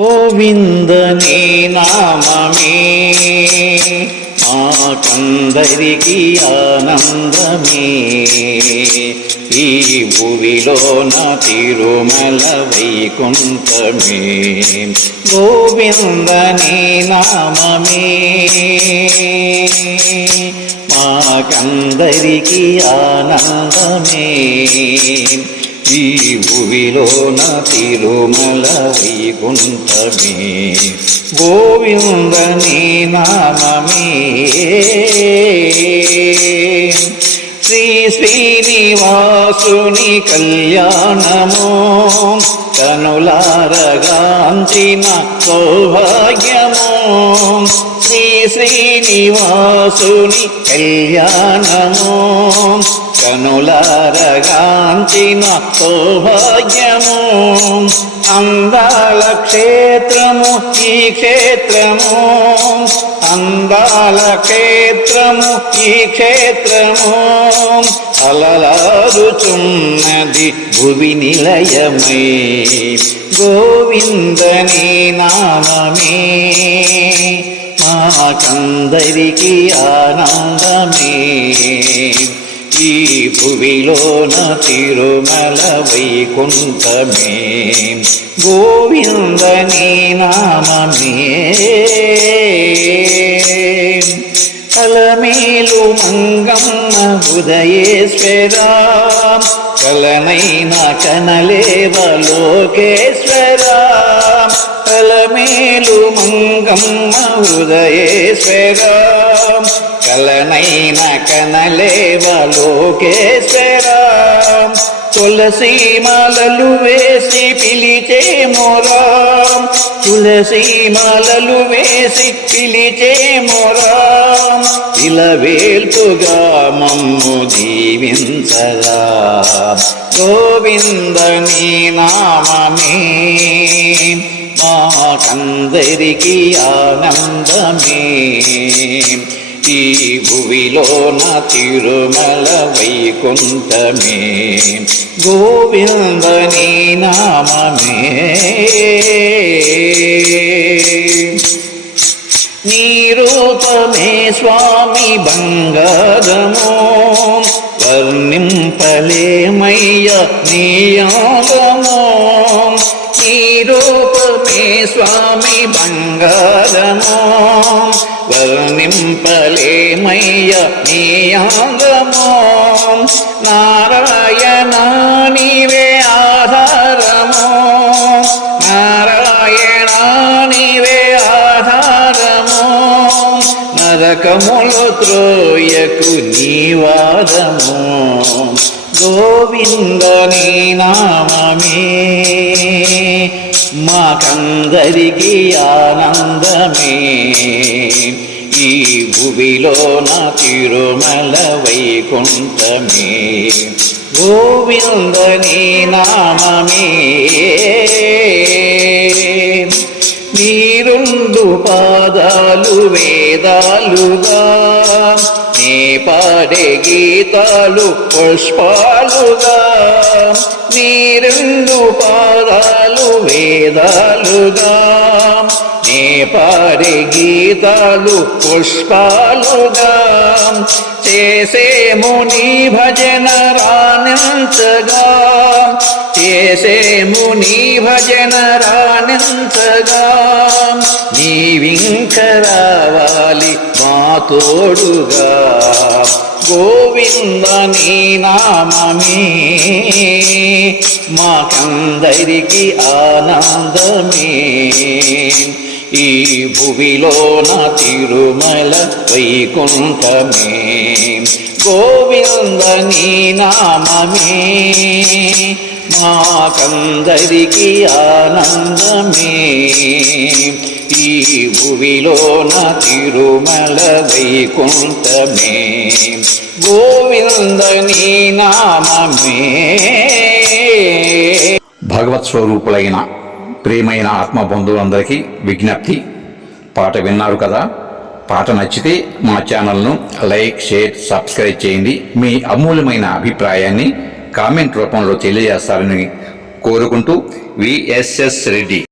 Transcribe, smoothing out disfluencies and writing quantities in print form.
గోవిందని నామమే మాకందరికి ఆనందమే. ఈ భువిలోన తిరుమల వైకుంఠమే. గోవిందని నామమే మాకందరికి ఆనందమే. ఈ భువిలోన తిరుమల వైకుంఠమే. గోవిందని నామమే. శ్రీ శ్రీనివాసుని కళ్యాణము కనులారగాంచిన సౌభాగ్యము. శ్రీ శ్రీనివాసుని కళ్యాణము కనులారగాంచిన సౌభాగ్యము. అందాల క్షేత్రము ఈ క్షేత్రము. అందాల క్షేత్రము ఈ క్షేత్రము. అలలారుచున్నది భువి నిలయమై. గోవిందని నామమే మాకందరికి ఆనందమే. ఈ భువిలోన తిరుమల వైకుంఠమే. గోవిందని నామమే. కలమేలు మంగమ్మ హృదయేశ్వర. కలనైన కనలేవ లోకేశ్వర. కలమేలు మంగమ్మ హృదయేశ్వర. కలనైన కనలేవ లోకేశ్వర. తులసి మాలలు వేసి పిలిచే మొరా. తులసి మాలలు వేసి పిలిచే మొరా. ఇలవేల్పుగా మమ్ము దీవించగా. గోవిందని నామమే మాకందరికి ఆనందమే. ఈ భువిలోన తిరుమల వైకుంఠమే. గోవిందని నామమే. నీ రూపమే స్వామి బంగారము. వర్ణింపలేమయ్య నీ యోగము. నీ రూపమే స్వామి బంగారము. వర్ణింపలేమయ్య నీ యోగము. నారాయణ నీవే ఆధారము. నారాయణ నీవే ఆధారము. నరకములు త్రోయకు నీవాదము. గోవిందని నామమే మాకందరికి ఆనందమే. ఈ భువిలోన తిరుమల వైకుంఠమే. గోవిందని నామమే. నీ రెండు పాదాలు వేదాలుగా. నీ పాడే గీతాలు పుష్పాలుగా. నీ రెండు పాదాలు వేదాలుగా. నీ పాడే గీతాలు పుష్పాలుగా. చేసేము నీ భజన రాణించగా. చేసేము నీ భజన రాణించగా. నీవింక రావాలి మా తోడుగా. గోవిందని నామమే మాకందరికి ఆనందమే. ఈ భువిలోన తిరుమల వైకుంఠమే. గోవిందని నామమే మాకందరికి ఆనందమే. ఈ భువిలోన తిరుమల వైకుంఠమే. గోవిందని నామమే. భగవత్ స్వరూపులైన ప్రియమైన ఆత్మబంధువులందరికీ విజ్ఞప్తి. పాట విన్నారు కదా. పాట నచ్చితే మా ఛానల్ను లైక్, షేర్, సబ్స్క్రైబ్ చేయండి. మీ అమూల్యమైన అభిప్రాయాన్ని కామెంట్ రూపంలో తెలియజేస్తారని కోరుకుంటూ విఎస్ఎస్ రెడ్డి.